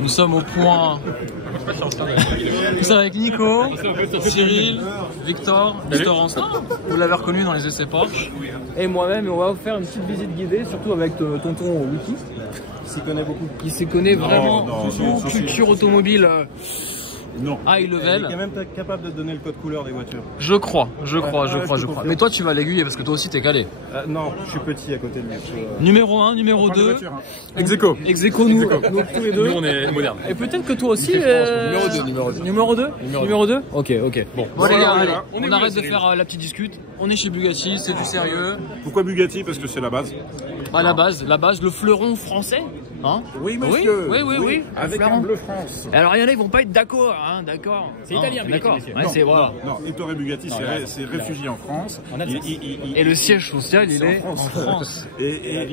Nous sommes au point. Nous sommes avec Nico, Cyril, Victor Ancin. Vous l'avez reconnu dans les essais Porsche. Et moi-même, on va vous faire une petite visite guidée, surtout avec tonton Wiki. Il s'y connaît beaucoup. Il s'y connaît vraiment beaucoup. Culture automobile. Non. High level. Il est quand même capable de donner le code couleur des voitures. Je crois. Mais toi, tu vas l'aiguiller parce que toi aussi, t'es calé. Non, je suis petit à côté de lui. Numéro 1, numéro 2. Ex-aequo. Ex-aequo, nous tous les deux. Nous, on est moderne. Et peut-être que toi aussi. Numéro 2. Ok. Bon, les gars, allez, on arrête de faire la petite discute. On est chez Bugatti, c'est du sérieux. Pourquoi Bugatti? Parce que c'est la base. Bah, la base, le fleuron français. Hein? Oui, monsieur. Oui. Avec un bleu France. Alors, il y en a, ils vont pas être d'accord, hein, d'accord. C'est italien, d'accord. Ouais, c'est voilà. Non, Ettore Bugatti, c'est réfugié en France. Et le siège social, il est en France. Et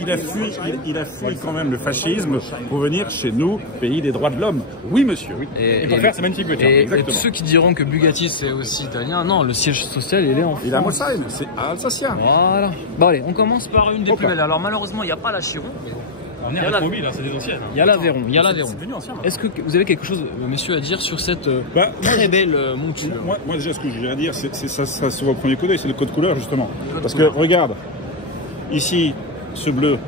il a fui quand même le fascisme pour venir chez nous, pays des droits de l'homme. Oui, monsieur. Oui. Et pour faire, c'est magnifique. Et ceux qui diront que Bugatti, c'est aussi italien, non, le siège social, il est en France. Il a Molsheim, c'est alsacien. Voilà. Bon, allez, on commence par une des plus belles. Alors, malheureusement, il n'y a pas la Chiron. On est à l'automobile, c'est des anciennes. Il y a l'Aveyron, Est-ce que vous avez quelque chose, monsieur, à dire sur cette très belle monture? Moi, déjà, ce que j'ai à dire, ça se voit au premier coup d'œil, c'est le code couleur, justement. Parce que, regarde, ici, ce bleu,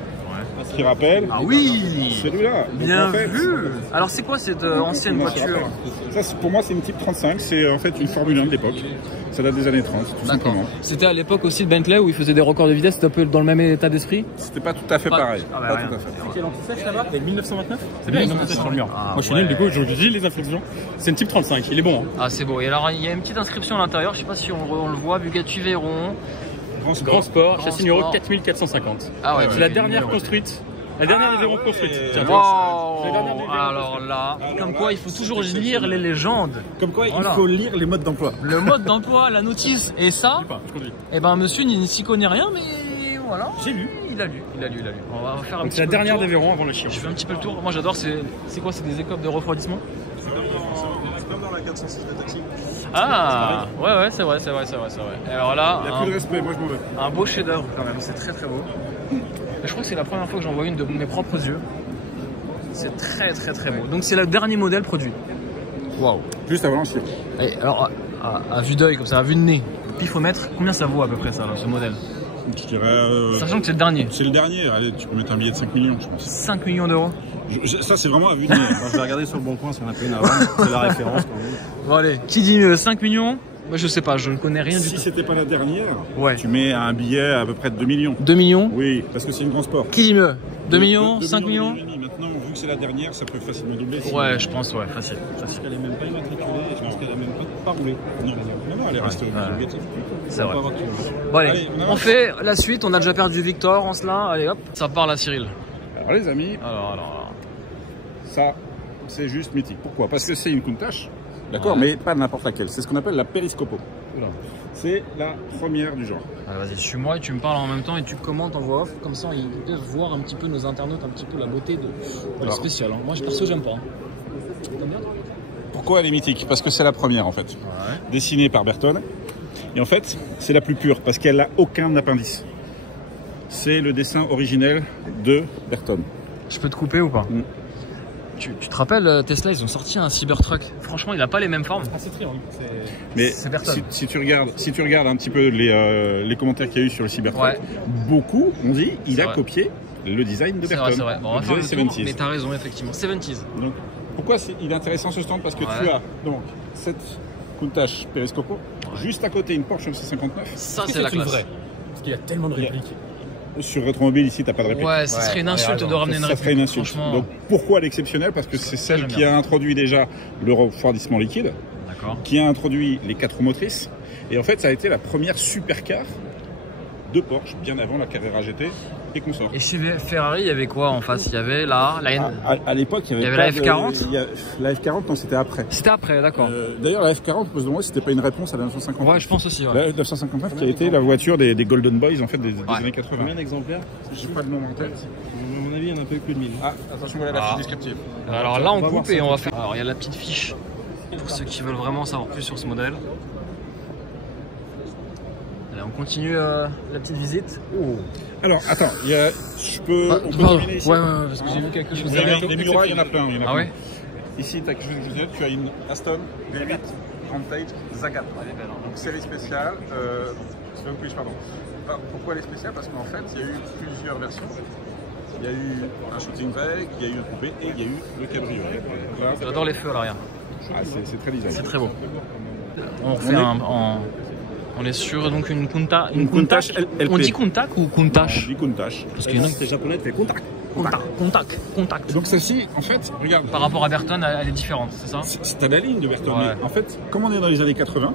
qui rappelle. Ah oui, celui-là. Bien vu. Alors, c'est quoi cette ancienne voiture? Ça, pour moi, c'est une Type 35. C'est en fait une Formule 1 de l'époque. Ça date des années 30, tout simplement. C'était à l'époque aussi de Bentley où il faisait des records de vitesse. C'était un peu dans le même état d'esprit? C'était pas tout à fait pareil. Pas tout à fait. C'est quel anti-sèche là-bas? C'est 1929? C'est bien, il y a une anti-sèche sur le mur. Moi, je suis nul, du coup, je dis les inflexions. C'est une Type 35, il est bon. Ah, c'est beau. Et alors, il y a une petite inscription à l'intérieur. Je sais pas si on le voit. Bugatti Veyron. Grand sport, châssis numéro 4450. Ah ouais. C'est la dernière construite. La dernière des Veyron construite. Wow. Alors là, comme quoi il faut toujours lire les légendes. Comme quoi il faut lire les modes d'emploi. Le mode d'emploi, la notice. Et ça, eh ben monsieur n'y s'y connaît rien, mais voilà. J'ai lu. Il a lu. On va faire un petit peu. C'est la dernière des Veyron avant le chien. Je fais un petit peu le tour. Moi j'adore. C'est quoi? C'est des écopes de refroidissement? C'est comme dans la 406 de taxi. Ah ouais, c'est vrai. Et alors là, il n'y a plus de respect, moi je m'en vais. Un beau chef-d'œuvre quand même. C'est très beau. Je crois que c'est la première fois que j'en vois une de mes propres yeux. C'est très beau. Donc c'est le dernier modèle produit. Waouh. Juste avant l'ancien. Alors à vue d'œil comme ça, à vue de nez, pifomètre, combien ça vaut à peu près ça, là, ce modèle? Je dirais. Sachant que c'est le dernier. C'est le dernier. Allez, tu peux mettre un billet de 5 millions, je pense. 5 millions d'euros. Ça c'est vraiment à vue de nez. Je vais regarder sur le bon coin si on a fait une avant. C'est la référence quand même. Bon allez, qui dit 5 millions? Moi, je sais pas, je ne connais rien du tout. Si c'était pas la dernière, ouais. Tu mets un billet à peu près de 2 millions. 2 millions? Oui, parce que c'est une grand sport. Qui dit mieux? 2 millions? 5 millions? Maintenant, vu que c'est la dernière, ça peut facilement doubler. Ouais, je pense, ouais, facile. Parce qu'elle est même pas immatriculée et je pense qu'elle a même pas roulé. Non, elle est restée obligative. C'est vrai. Bon, allez, on fait la suite. On a déjà perdu Victor en cela. Allez hop, ça part là, Cyril. Alors, les amis, ça, c'est juste mythique. Pourquoi? Parce que c'est une Countach. D'accord, mais pas n'importe laquelle. C'est ce qu'on appelle la Periscopo. C'est la première du genre. Vas-y, suis-moi et tu me parles en même temps et tu commentes en voix off. Comme ça, ils peuvent voir un petit peu nos internautes, un petit peu la beauté de spécial. Hein. Moi, perso, j'aime pas. Pourquoi elle est mythique? Parce que c'est la première en fait. Dessinée par Bertone. Et en fait, c'est la plus pure parce qu'elle n'a aucun appendice. C'est le dessin originel de Bertone. Je peux te couper ou pas? Tu te rappelles, Tesla, ils ont sorti un Cybertruck. Franchement, il n'a pas les mêmes formes. Ah, c'est très hein. Mais si tu regardes un petit peu les commentaires qu'il y a eu sur le Cybertruck, beaucoup ont dit il a copié le design de Bertone. C'est vrai. Bon, on va faire le tour, mais t'as raison, effectivement. 70s. Donc, pourquoi il est intéressant ce stand? Parce que tu as donc cette Countach Periscopo, juste à côté une Porsche 959. Ça, c'est la classe. Vraie. Parce qu'il y a tellement de répliques. Sur Retromobile, ici, t'as pas de réplique. Ouais, ce serait une insulte de ramener une réplique. Ça serait une insulte. Franchement. Donc pourquoi l'exceptionnel? Parce que c'est celle qui a introduit déjà le refroidissement liquide, qui a introduit les 4 roues motrices, et en fait, ça a été la première supercar de Porsche, bien avant la Carrera GT et consorts. Et chez Ferrari, il y avait quoi en face? Il y avait la à l'époque, il y avait la F40. La F40, non, c'était après. C'était après, d'accord. D'ailleurs, la F40, je me demande si c'était pas une réponse à la 959. Ouais, je pense aussi. La 959 qui a été la voiture des Golden Boys en fait des années 80. Combien d'exemplaires? Je n'ai pas de nom en tête. À mon avis, il y en a un peu plus de 1000. Ah, attention, voilà la fiche descriptive. Alors là, on coupe et on va faire. Alors, il y a la petite fiche pour ceux qui veulent vraiment savoir plus sur ce modèle. on continue la petite visite. Oh. Alors, attends, on peut terminer ici. Ouais, parce que j'ai vu quelque chose derrière. Les Miura, il y en a plein. Ah ouais. Ici, tu as une Aston Vivit Vantage Zagat. Donc, série spéciale. Pardon. Pourquoi elle est spéciale? Parce qu'en fait, il y a eu plusieurs versions. Il y a eu un shooting bag, il y a eu un coupé et il y a eu le cabriolet. J'adore les feux à l'arrière. Ah, c'est très design. C'est très beau. On est sur donc une Countach. On dit Countach ou Countach? On dit Countach. Parce que c'est japonais, tu fais contact. Contact. Donc celle-ci, en fait, regarde. Par rapport à Burton, elle est différente, c'est ça? C'est à la ligne de Burton. Ouais. En fait, comme on est dans les années 80,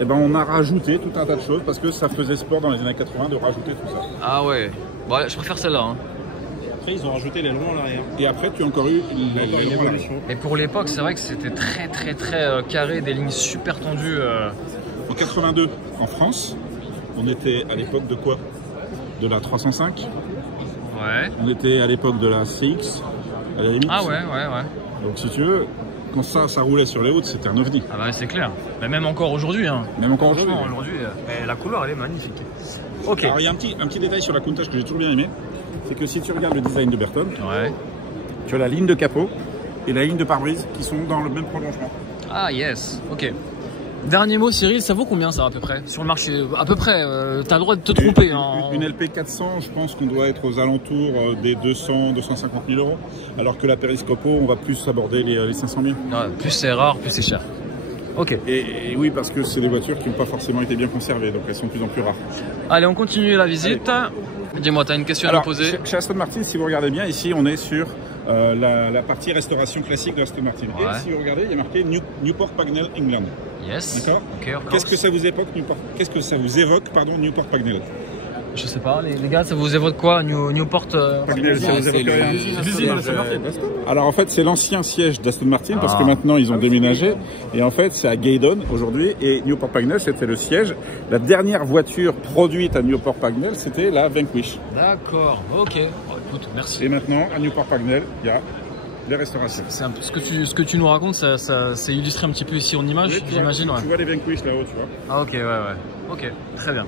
eh ben, on a rajouté tout un tas de choses parce que ça faisait sport dans les années 80 de rajouter tout ça. Ah ouais. Bon, je préfère celle-là. Hein. Après, ils ont rajouté l'aileron à l'arrière. Et après, tu as encore eu une évolution. Et pour l'époque, c'est vrai que c'était très carré, des lignes super tendues. En 82, en France, on était à l'époque de quoi? De la 305. Ouais. On était à l'époque de la CX, à la limite. Ah ouais. Donc si tu veux, quand ça roulait sur les routes, c'était un ovni. Ah bah c'est clair. Mais même encore aujourd'hui. Hein. Même encore aujourd'hui. Aujourd'hui, la couleur, elle est magnifique. Ok. Alors il y a un petit détail sur la Countach que j'ai toujours bien aimé. C'est que si tu regardes le design de Burton, tu as la ligne de capot et la ligne de pare-brise qui sont dans le même prolongement. Ah yes, ok. Dernier mot, Cyril, ça vaut combien ça à peu près sur le marché? À peu près, t'as le droit de te tromper. Une LP 400, je pense qu'on doit être aux alentours des 200-250 000 euros, alors que la Periscopo, on va plus aborder les 500 000. Ouais, plus c'est rare, plus c'est cher. Ok. Et oui, parce que c'est des voitures qui n'ont pas forcément été bien conservées, donc elles sont de plus en plus rares. Allez, on continue la visite. Dis-moi, tu as une question à me poser? Chez Aston Martin, si vous regardez bien, ici on est sur la partie restauration classique de Aston Martin. Ouais. Et si vous regardez, il y a marqué Newport Pagnell England. Yes. D'accord. Qu'est-ce que ça vous évoque, Newport Pagnell? Je sais pas, les gars, ça vous évoque quoi, Newport Pagnell, ça vous évoque rien? Alors en fait, c'est l'ancien siège d'Aston Martin parce que maintenant ils ont déménagé. Et en fait, c'est à Gaydon aujourd'hui. Et Newport Pagnell, c'était le siège. La dernière voiture produite à Newport Pagnell, c'était la Vanquish. D'accord, ok. Bon, écoute, merci. Et maintenant, à Newport Pagnell, il y a les restaurations. Ce que tu nous racontes, c'est illustré un petit peu ici en image, oui, j'imagine. Tu vois les Vanquish là-haut, tu vois. Ah ok, ouais. Ok, très bien.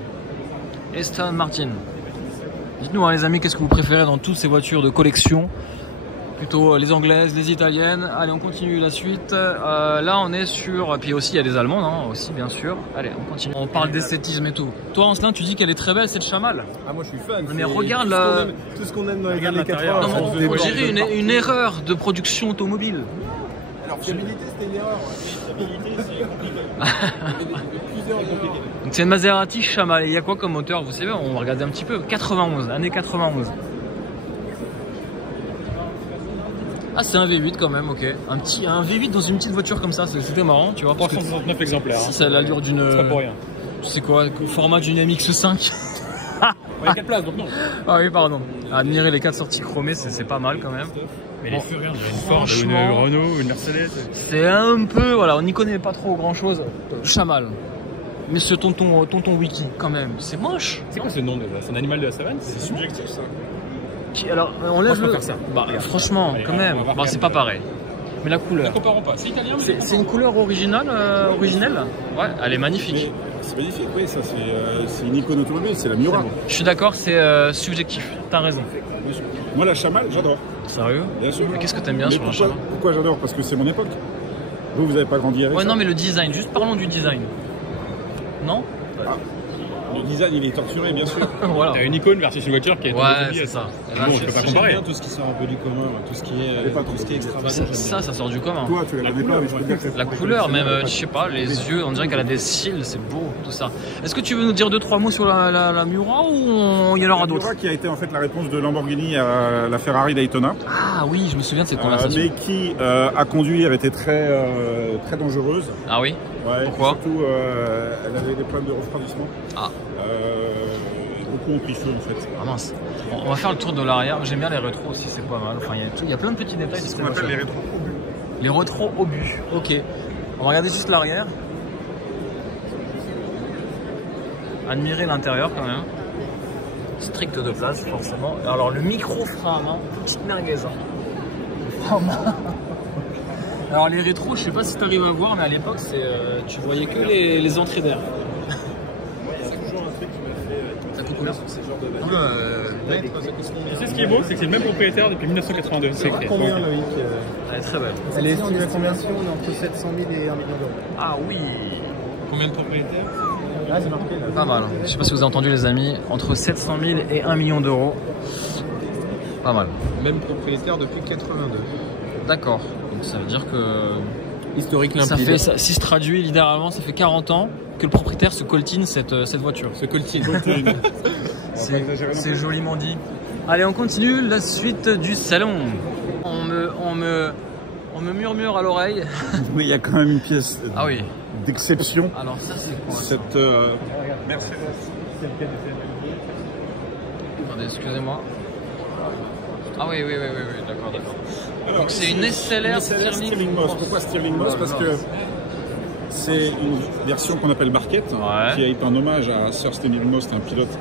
Aston Martin. Dites-nous les amis, qu'est-ce que vous préférez dans toutes ces voitures de collection? Plutôt les anglaises, les italiennes. Allez, on continue la suite. Là, on est sur... Puis aussi, il y a des allemandes, hein, aussi, bien sûr. Allez, on continue. On parle d'esthétisme et tout. Toi, Ancelin, tu dis qu'elle est très belle, cette Chamal. Ah, moi, je suis fan. Mais regarde là... Tout ce qu'on aime dans les années 80. On dirait une erreur de production automobile. Alors, fiabilité, c'était une erreur. Donc c'est une Maserati Chamal. Il y a quoi comme moteur? Vous savez, on va regarder un petit peu. 91, année 91. Ah, c'est un V8 quand même, ok. Un V8 dans une petite voiture comme ça, c'était marrant, tu vois. 369 exemplaires. Si ça a l'allure d'une... C'est pas pour rien. Tu sais quoi, le format d'une MX5. Il y a 4 places, donc non. Ah oui, pardon. Admirer les 4 sorties chromées, c'est pas mal quand même. Mais les feux, regarde, il y a une Ford, une Renault, une Mercedes. C'est un peu, voilà, on n'y connaît pas trop grand chose. Chamal. Mais ce tonton Wiki, quand même, c'est moche. C'est quoi ce nom déjà? C'est un animal de la savane? C'est subjectif ça. Alors, on lève le... faire ça. Bah, franchement, allez, quand même. Bah, c'est pas pareil. Mais la couleur. Ne comparons pas, c'est italien. C'est une couleur originelle. Ouais, elle est magnifique. C'est magnifique, oui, ça c'est une icône automobile, c'est la Miura. Bon. Je suis d'accord, c'est subjectif. T'as raison. Moi, la Chamal, j'adore. Sérieux? Bien sûr. Mais qu'est-ce que t'aimes bien sur la Chamal? Pourquoi j'adore? Parce que c'est mon époque. Vous avez pas grandi avec ça. Ouais, non, mais le design, juste parlons du design. Non? Le design, il est torturé, bien sûr. Voilà. T'as une icône versus une voiture qui est... Ouais, c'est ça. Bon, je peux pas comparer. Tout ce qui sort un peu du commun, tout ce qui est extravagant. Ça sort du commun. Toi, tu la connais pas, mais je peux dire que la couleur, même, je sais pas, les yeux, on dirait qu'elle a des cils, c'est beau, tout ça. Est-ce que tu veux nous dire 2-3 mots sur la Miura ou il y en aura d'autres? La Miura qui a été en fait la réponse de Lamborghini à la Ferrari Daytona. Ah oui, je me souviens de cette conversation. Mais qui, à conduire, était très dangereuse. Ah oui? Ouais, pourquoi? Surtout, elle avait des problèmes de refroidissement. Ah. Beaucoup ont pris feu en fait. Ah mince. On va faire le tour de l'arrière. J'aime bien les rétros aussi, c'est pas mal. Enfin, il y a plein de petits détails. C'est ce qu'on appelle les rétros obus. Les rétros obus. Ok. On va regarder juste l'arrière. Admirer l'intérieur quand même. Strict de place, forcément. Alors le micro-frein à main, petite merguez. Alors les rétros, je sais pas si tu arrives à voir, mais à l'époque, tu voyais que les entrées d'air. combien sur ces genres de bêtes? Tu sais ce qui est beau, c'est que c'est le même propriétaire depuis 1982. C'est combien, Loïc? Elle est très belle. Elle est estimée à combien? On est entre 700 000 et 1 million d'euros. Ah oui. Combien de propriétaires? Ah, c'est marqué là. Pas mal. Je sais pas si vous avez entendu les amis, entre 700 000 et 1 million d'euros. Pas mal. Même propriétaire depuis 82. D'accord. Donc ça veut dire que historique ça limpide. fait, si se traduit littéralement, ça fait 40 ans que le propriétaire se coltine cette voiture. Ce coltine. C'est joliment dit. Allez, on continue la suite du salon. On me murmure à l'oreille. Oui, il y a quand même une pièce Ah oui. d'exception. Alors ça c'est quoi ça? Cette Mercedes. Attendez, excusez-moi. Ah oui, d'accord. Donc c'est une SLR Stirling Moss. Pourquoi Stirling Moss? Parce que c'est une version qu'on appelle Barquette, qui a été un hommage à Sir Stirling Moss, un pilote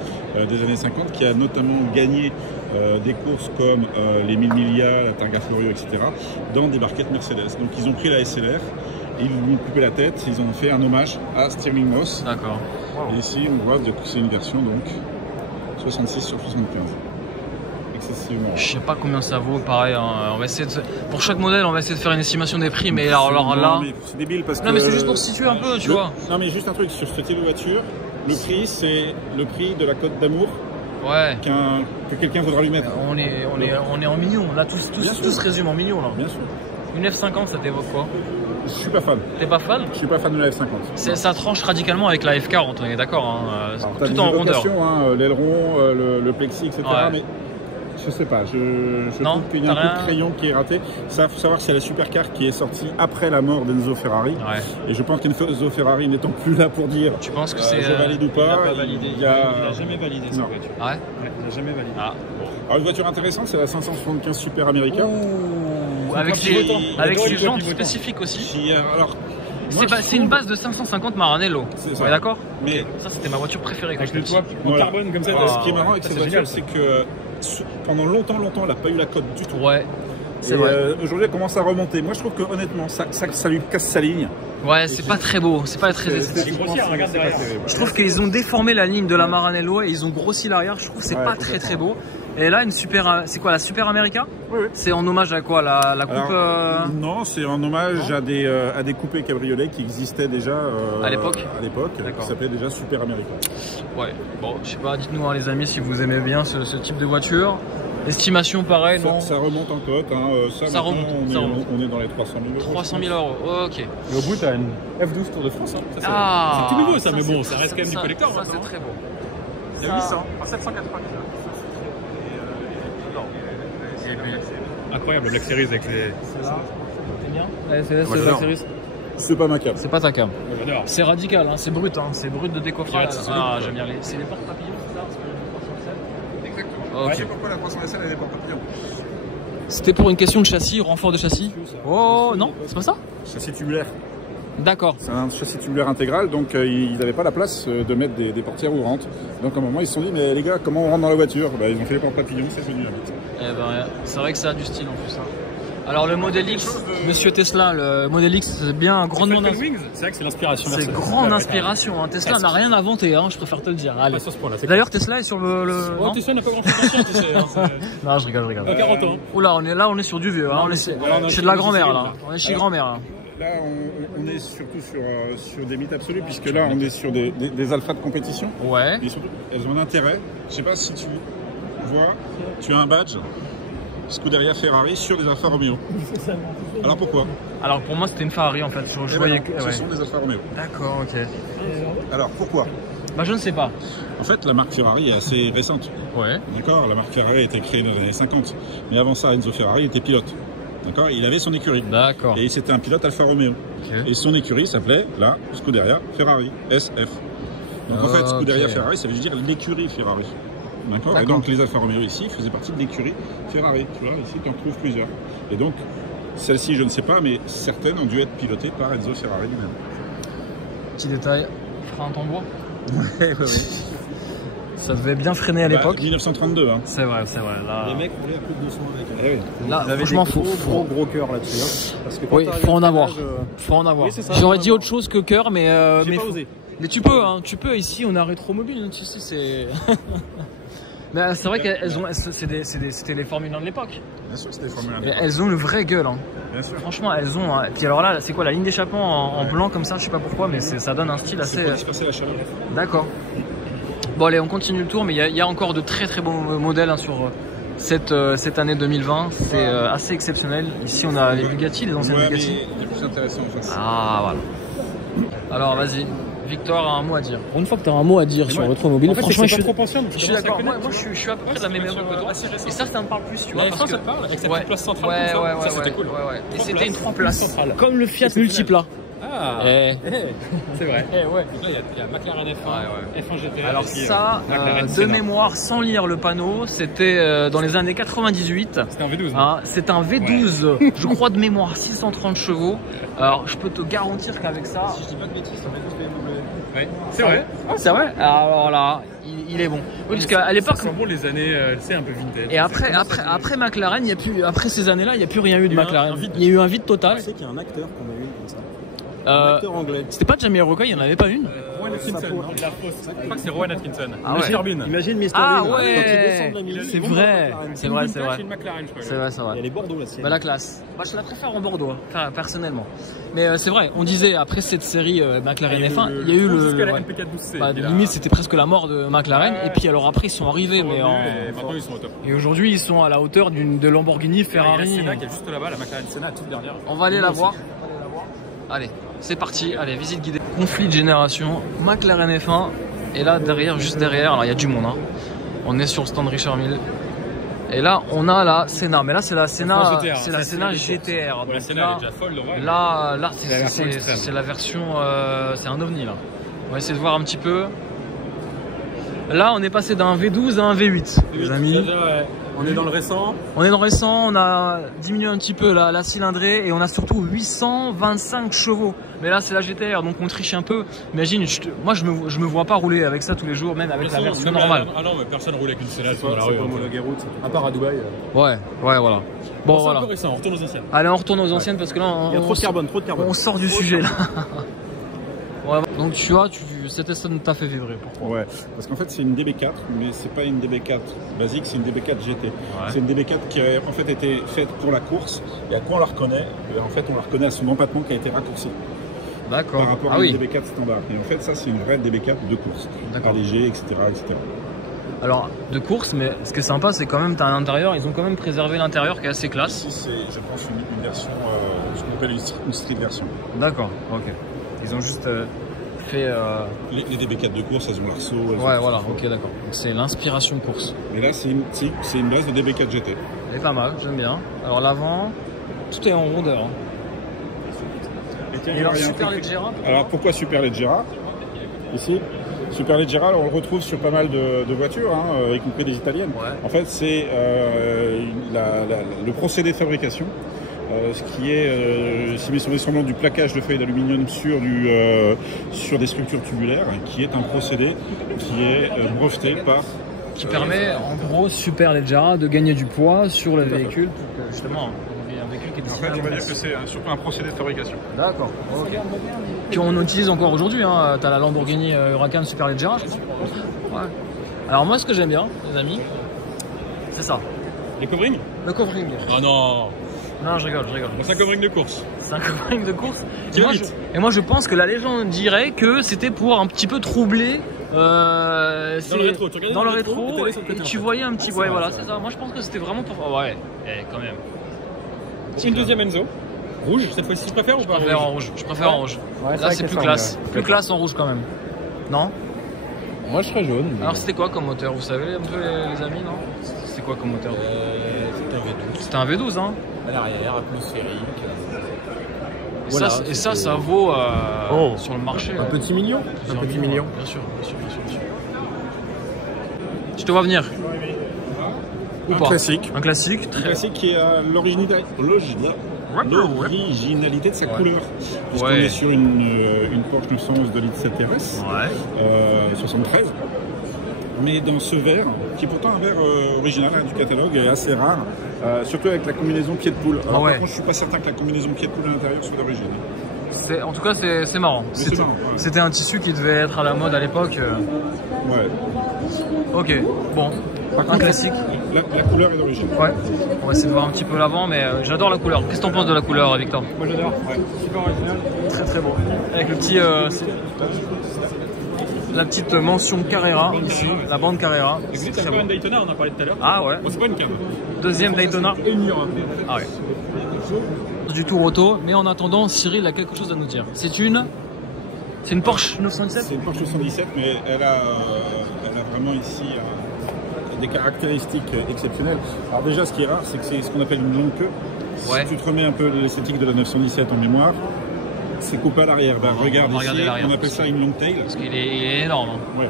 des années 50, qui a notamment gagné des courses comme les 1000 Milia, la Targa Florio, etc., dans des barquettes Mercedes. Donc ils ont pris la SLR, ils lui ont coupé la tête, ils ont fait un hommage à Stirling Moss. D'accord. Et ici on voit que c'est une version donc 66 sur 75. Excessivement. Je sais pas combien ça vaut, pareil. Hein. On va essayer de... Pour chaque modèle, on va essayer de faire une estimation des prix, mais alors là. C'est débile parce que. Non, mais c'est juste pour situer un peu, tu vois. Non, mais juste un truc sur ce type de voiture. Le prix, c'est le prix de la Côte d'Amour. Ouais. Que quelqu'un voudra lui mettre. On est en millions. Là, tout se résume en millions là. Bien sûr. Une F50, ça t'évoque quoi? Je suis pas fan. T'es pas fan? Je suis pas fan de la F50. Ça tranche radicalement avec la F40, on est d'accord. Hein. Tout en rondeur. L'aileron, le plexi, etc. Ouais. Mais je sais pas. Je trouve qu'il y a un coup de crayon qui est raté. Ça, faut savoir que c'est la supercar qui est sortie après la mort d'Enzo Ferrari. Ouais. Et je pense qu'Enzo Ferrari n'étant plus là pour dire. Tu penses que c'est. Je valide ou pas. Il n'a pas validé. Il n'a jamais validé sa voiture. Ouais. Il n'a jamais validé. Ah. Alors une voiture intéressante, c'est la 575 Super América. Ouh, avec ses jantes spécifiques aussi. Alors, c'est une base de 550 Maranello. On est d'accord? Mais ça, c'était ma voiture préférée. Avec le toit en carbone comme ça. Ce qui est marrant avec cette voiture, c'est que pendant longtemps, elle n'a pas eu la cote du tout. Ouais. C'est vrai. Aujourd'hui, elle commence à remonter. Moi, je trouve que honnêtement, ça lui casse sa ligne. Ouais, c'est pas très beau, c'est pas très esthétique. Regarde derrière. Je trouve qu'ils ont déformé la ligne de la Maranello et ils ont grossi l'arrière. Je trouve que c'est pas très beau. Et là, une super, c'est quoi la Super America? Oui. C'est en hommage à quoi, la coupe? Alors, non, c'est en hommage à des coupés cabriolets qui existaient déjà à l'époque. Qui s'appelait déjà Super America. Ouais. Bon, je sais pas. Dites-nous hein, les amis si vous aimez bien ce type de voiture. Estimation pareil, non? Ça remonte en cote. Hein. Ça remonte. On est dans les 300 000 euros. 300 000 euros. Oh, ok. Et au bout, tu as une F12 Tour de France. Hein. C'est tout nouveau ça, mais bon, ça reste quand même du collector. Ça, c'est très beau. Il y a 800, 790. Incroyable, le Black Series avec les. C'est là. C'est bien. Ouais, c'est la Black Series. C'est pas ma cam. C'est pas ta cam. J'adore. C'est radical, hein. C'est brut, hein. C'est brut de décoffrage. Ah, j'aime bien les. C'est les portes papillons, c'est ça? Exactement. Okay. Je sais pourquoi la 300 SL a des portes papillons. C'était pour une question de châssis, renfort de châssis. Oh non, c'est pas ça? Châssis tubulaire. D'accord. C'est un châssis tubulaire intégral, donc ils n'avaient pas la place de mettre des portières ouvrantes. Donc à un moment ils se sont dit mais les gars comment on rentre dans la voiture? Ils ont fait les portes papillons, c'est venu là. Eh ben, c'est vrai que ça a du style en plus. Hein. Alors le Model X, Monsieur Tesla, le Model X c'est bien grandement C'est vrai que c'est l'inspiration. C'est grande inspiration. Hein. Tesla n'a rien inventé, hein, je préfère te le dire. Allez. D'ailleurs Tesla est sur le. Non, Tesla n'a pas grand chose à tu sais. Non, je rigole. 40 ans. Oula, on est sur du vieux. Hein. C'est de la grand-mère là. On est chez grand-mère. Là. Là, on est surtout sur des mythes absolus, puisque là, on est sur des alphas de compétition. Ouais. Et surtout, elles ont un intérêt. Je sais pas si tu vois, tu as un badge Scuderia Ferrari sur des Alfa Romeo. Alors pourquoi? Alors pour moi, c'était une Ferrari en fait. Je voyais que. Ce sont des Alfa Romeo. D'accord, ok. Alors pourquoi? Bah, je ne sais pas. En fait, la marque Ferrari est assez récente. Ouais. D'accord. La marque Ferrari a été créée dans les années 50. Mais avant ça, Enzo Ferrari était pilote. D'accord. Il avait son écurie. D'accord. Et c'était un pilote Alfa Romeo. Okay. Et son écurie s'appelait la Scuderia Ferrari SF. Donc en fait, Scuderia Ferrari, ça veut dire l'écurie Ferrari. D'accord. Et donc les Alfa Romeo ici faisaient partie de l'écurie Ferrari. Tu vois, ici tu en trouves plusieurs. Et donc, celle-ci, je ne sais pas, mais certaines ont dû être pilotées par Enzo Ferrari lui-même. Petit détail, frein en bois. Ouais. Ça devait bien freiner à l'époque. 1932. Hein. C'est vrai. Là... Les mecs roulaient à plus de 200 avec. Là, franchement, gros cœur là-dessus. Hein. Parce que oui, faut en avoir. Faut en avoir. Oui, J'aurais dit autre chose que cœur, mais. J'ai pas osé. Mais tu peux ici, on a Rétromobile, tu sais, c'est. Mais c'est vrai qu'elles ont, c'était les Formule 1 de l'époque. Bien sûr, c'était les Formule 1. Elles ont le vrai gueule. Hein. Bien sûr. Franchement, elles ont. Et puis alors là, c'est quoi la ligne d'échappement en blanc comme ça, je sais pas pourquoi, mais ça donne un style assez. C'est pour disperser la chaleur. D'accord. Bon allez, on continue le tour, mais il y a encore de très bons modèles hein, sur cette année 2020. C'est assez exceptionnel. Ici, on a les Bugatti, les anciennes Bugatti. Il y a plus intéressant en face. Ah voilà. Alors vas-y. Victor a un mot à dire. Une fois que tu as un mot à dire sur Rétromobile, en fait, franchement, je suis trop ancien. Je suis d'accord. Moi, je suis à peu près de la même époque que toi. Et ça me parle plus, tu vois. Ça te parle avec cette petite place centrale. Ouais, ça, c'était cool. Et c'était une 3 places centrale. Comme le Fiat Multipla. Ah, c'est vrai. Ouais. Donc là, il y a McLaren F1, F1 GT. Alors ça, de mémoire, sans lire le panneau, c'était dans les années 98. C'était un V12. Hein, c'est un V12, je crois de mémoire, 630 chevaux. Alors je peux te garantir qu'avec ça... Si je dis pas de bêtises, c'est un V12 BMW. Ouais, c'est vrai. C'est vrai. Alors là, il est bon. Oui, parce qu'à l'époque... Ça sent bon les années, c'est un peu vintage. Et après McLaren, il y a plus, après ces années-là, il n'y a plus rien eu de McLaren. Il y a eu un vide total. Tu sais qu'il y a un acteur qu'on a eu comme ça. Acteur anglais. C'était pas Jamiroquai, il n'y en avait pas une. Rowan Atkinson, non, il a fausse. Je crois que c'est Rowan Atkinson. Ah ouais. Mr Bean. Imagine Mr. Ah Bean. ouais. Quand il descend de la mine, C'est vrai. C'est vrai. C'est une McLaren, je crois. C'est vrai. Il y a les Bordeaux, la sienne. Bah, la classe. Bah, je la préfère en Bordeaux, hein, personnellement. Mais c'est vrai, on disait après cette série McLaren F1, il y a eu le. Limite, c'était presque la mort de McLaren. Et puis alors après, ils sont arrivés, mais maintenant ils sont au top. Et aujourd'hui, ils sont à la hauteur de Lamborghini, Ferrari. Il y a la Senna qui est juste là-bas, la McLaren Senna, toute dernière. On va aller la voir. Allez, c'est parti. Allez, visite guidée. Conflit de génération, McLaren F1. Et là, derrière, juste derrière, alors il y a du monde. Hein. On est sur le stand Richard Mille. Et là, on a la Senna. Mais là, c'est la Senna, c'est la Senna GTR. La Senna, elle est déjà folle, là, c'est la version, c'est un ovni là. On va essayer de voir un petit peu. Là, on est passé d'un V12 à un V8, les amis. On est dans le récent. On est dans le récent, on a diminué un petit peu la cylindrée et on a surtout 825 chevaux. Mais là, c'est la GTR, donc on triche un peu. Imagine, moi, je me vois pas rouler avec ça tous les jours, même avec la version normale. Ah non, mais personne roule avec une Senna dans la rue. À part à Dubaï. Ouais, voilà. Bon, voilà. On retourne aux anciennes. Allez, on retourne aux anciennes parce que là, il y a trop de carbone, On sort du sujet là. Donc tu vois, cette Aston t'a fait vibrer, pourquoi? Ouais, parce qu'en fait c'est une DB4, mais c'est pas une DB4 basique, c'est une DB4 GT. Ouais. C'est une DB4 qui a en fait été faite pour la course, et à quoi on la reconnaît? En fait on la reconnaît à son empattement qui a été raccourci. D'accord. Par rapport à une DB4 standard. Et en fait ça c'est une vraie DB4 de course, allégée, etc., etc. Alors, de course, mais ce qui est sympa, c'est quand même, tu as un intérieur, ils ont quand même préservé l'intérieur qui est assez classe. Ici c'est, je pense, une version, ce qu'on appelle une street version. D'accord, ok. Ils ont juste... fait les DB4 de course, elles ont l'arceau. Ouais, voilà, ok, d'accord. Donc c'est l'inspiration course. Mais là, c'est une base de DB4 GT. Elle est pas mal, j'aime bien. Alors l'avant, tout est en rondeur. Hein. Et alors, Superleggera. Alors pourquoi Superleggera? Ici, Superleggera, on le retrouve sur pas mal de voitures, hein, y compris des italiennes. Ouais. En fait, c'est le procédé de fabrication. Ce qui est, si mes souvenirs sont bons, du plaquage de feuilles d'aluminium sur des structures tubulaires, qui est un procédé qui est breveté par... Qui permet, en gros, Superleggera de gagner du poids sur le véhicule, pour que justement, un véhicule qui est... En fait, on va dire que c'est surtout un procédé de fabrication. D'accord. Okay. Puis on utilise encore aujourd'hui, hein, tu as la Lamborghini Huracan Superleggera, je crois. Ouais. Alors moi, ce que j'aime bien, les amis, c'est ça. Les coverings? Le covering. Ah non. Non, je rigole. C'est un covering de course. C'est un covering de course. Et moi, je pense que la légende dirait que c'était pour un petit peu troubler. Dans le rétro, tu regardais dans le rétro, et tu voyais un petit. Ouais, voilà, c'est ça. Moi, je pense que c'était vraiment pour. Ouais, quand même. Une deuxième Enzo. Rouge, cette fois-ci, tu préfères ou pas? Je préfère en rouge. Ouais, là, c'est plus classe. Plus classe en rouge quand même. Non? Moi, je serais jaune. Alors, c'était quoi comme moteur? Vous savez un peu, les amis, non? C'était quoi comme moteur? C'était un V12, hein? À l'arrière, atmosphérique. Voilà, ça vaut sur le marché. Un petit million. Un petit million. Bien sûr. Je te vois venir. Ou pas. Classique. Un classique. Un classique qui a l'originalité de sa couleur. Puisqu'on est sur une Porsche 911 de litre 7 RS. 73. Mais dans ce verre, qui est pourtant un verre original du catalogue, et assez rare, surtout avec la combinaison pied de poule. Alors, par contre, je suis pas certain que la combinaison pied de poule à l'intérieur soit d'origine. En tout cas, c'est marrant. C'était un tissu qui devait être à la mode à l'époque. Ouais. Ok, bon. Par contre, classique. La couleur est d'origine. Ouais. On va essayer de voir un petit peu l'avant, mais j'adore la couleur. Qu'est-ce que t'en penses de la couleur, Victor? Moi j'adore. Ouais. Super original. Très très beau. Avec le petit. La petite mention Carrera ici, la bande Carrera. C'est très beau. Une Daytona, on en a parlé tout à l'heure. Ah ouais. Bon, c'est pas une cave. Deuxième Daytona. Et une Miura. Ah ouais. Du tour auto, mais en attendant, Cyril a quelque chose à nous dire. C'est une Porsche 917. C'est une Porsche 917, mais elle a vraiment ici des caractéristiques exceptionnelles. Alors déjà, ce qui est rare, c'est que c'est ce qu'on appelle une longue queue. Ouais. Si tu te remets un peu l'esthétique de la 917 en mémoire, c'est coupé à l'arrière. Ben, regarde ici, on appelle ça une long tail. Parce qu'il est énorme. Hein. Ouais.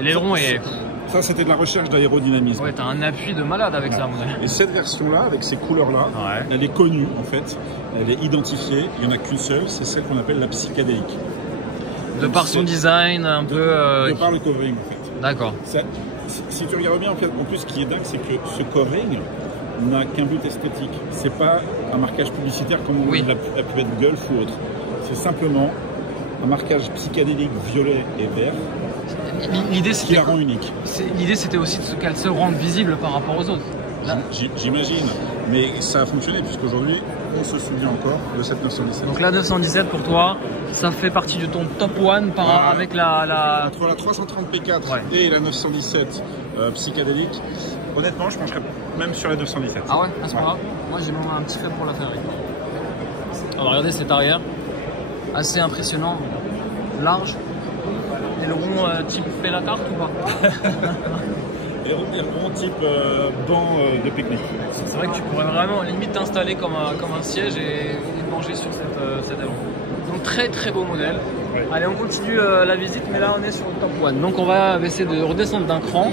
Et l'aileron est... Ça, c'était de la recherche d'aérodynamisme. Ouais, t'as un appui de malade avec ça, à mon avis. Et cette version-là, avec ces couleurs-là, elle est connue en fait. Elle est identifiée. Il n'y en a qu'une seule, c'est celle qu'on appelle la psychédélique. De par son design, un peu... De par le covering en fait. D'accord. Si tu regardes bien, en plus, ce qui est dingue, c'est que ce covering n'a qu'un but esthétique. C'est pas un marquage publicitaire comme a pu être Gulf ou autre. C'est simplement un marquage psychédélique violet et vert. L'idée qui la rend unique. L'idée c'était aussi qu'elle se rende visible par rapport aux autres. J'imagine, mais ça a fonctionné puisqu'aujourd'hui on se souvient encore de cette 917. Donc la 917 pour toi, ça fait partie de ton top 1 avec la... Entre la 330 P4 et la 917 psychédélique, honnêtement je pencherais même sur la 917. Ah ouais, à ce moment-là, moi j'ai même un petit fait pour la Ferrari. Alors regardez cet arrière, assez impressionnant, large. Aileron type Pellatart ou pas? Aileron type banc de pique-nique. C'est vrai que tu pourrais vraiment limite t'installer comme un siège et manger sur cet aileron. Donc très très beau modèle. Ouais. Allez, on continue la visite, mais là on est sur le top 1. Donc on va essayer de redescendre d'un cran